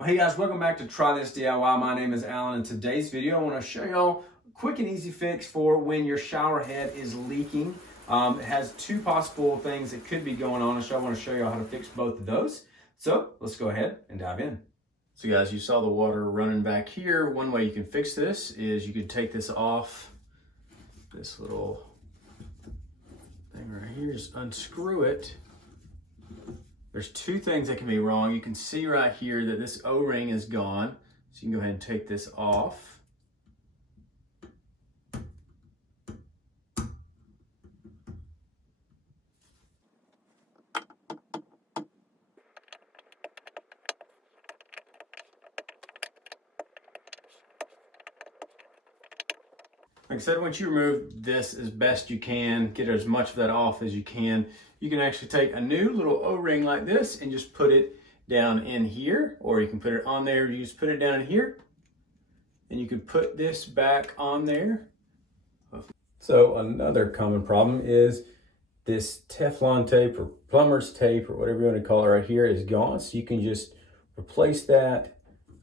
Well, hey guys, welcome back to Try This DIY. My name is Alan. In today's video, I want to show y'all a quick and easy fix for when your shower head is leaking. It has two possible things that could be going on, and so I want to show y'all how to fix both of those. So let's go ahead and dive in. So guys, you saw the water running back here. One way you can fix this is you could take this off, this little thing right here, just unscrew it. There's two things that can be wrong. You can see right here that this O-ring is gone. So you can go ahead and take this off. Like I said, once you remove this as best you can, get as much of that off as you can actually take a new little O-ring like this and just put it down in here, or you can put it on there. You just put it down in here, and you can put this back on there. So another common problem is this Teflon tape or plumber's tape or whatever you want to call it right here is gone. So you can just replace that.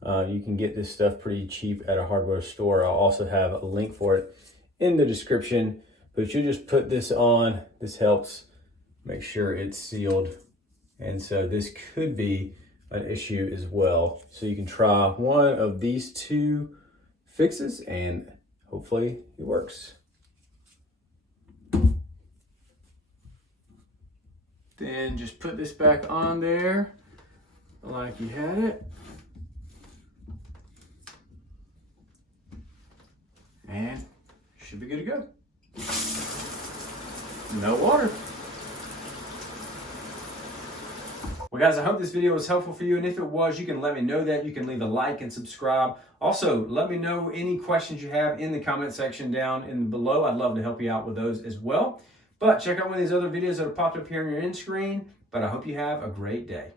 You can get this stuff pretty cheap at a hardware store. I'll also have a link for it in the description, but you just put this on. This helps make sure it's sealed. And so this could be an issue as well. So you can try one of these two fixes and hopefully it works. Then just put this back on there like you had it. And should be good to go. No water. Well guys, I hope this video was helpful for you, and if it was, you can let me know that. You can leave a like and subscribe. Also, let me know any questions you have in the comment section down in below. I'd love to help you out with those as well. But check out one of these other videos that have popped up here on your end screen. But I hope you have a great day.